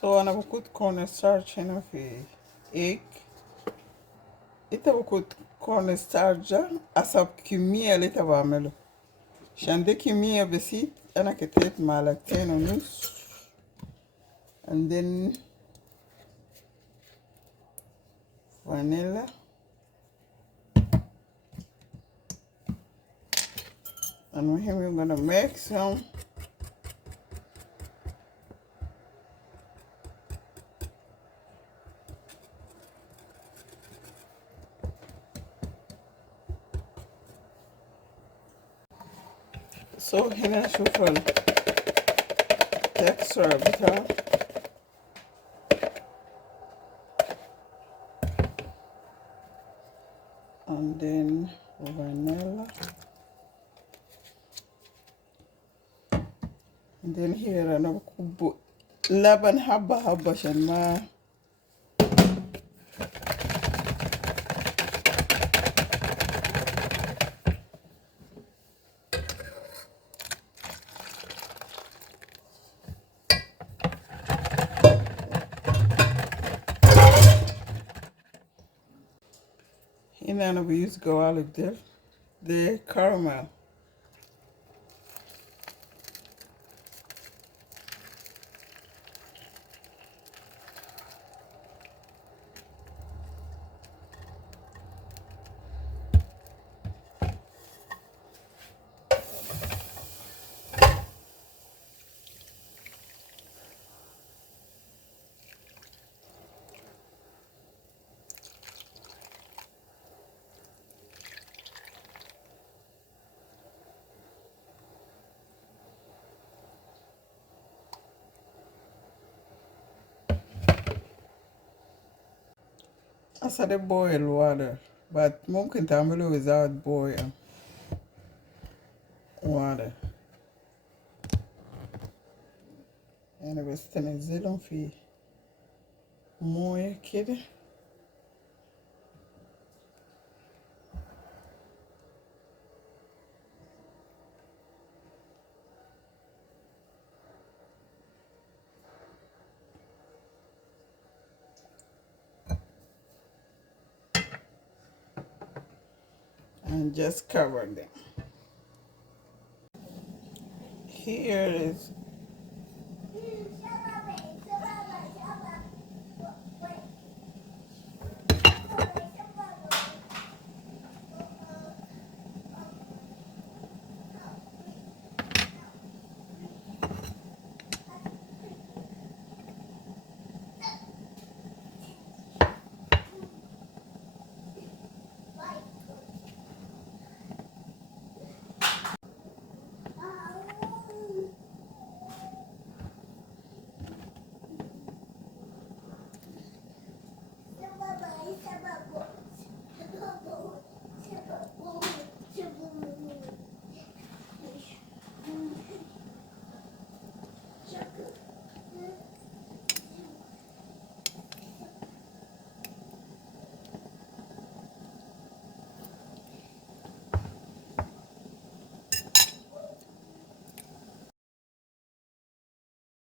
So أنا بكون corn starch هنا في egg. إنت بكون corn starch حسب كمية اللي إنت بعمله. عشان دي كمية بسيط أنا كترت معلقتين ونص. And then vanilla. And here we're gonna make some. So هنا نشوف التكستشر بتاعه. And then vanilla. And then here أنا بكب لبن حبة عشان ما هنا أنا بيوز جوالك ده caramel. هسا ده boil water but ممكن تعمله without boil water. أنا بس تنزلهم في موية كده. And just cover them. Here is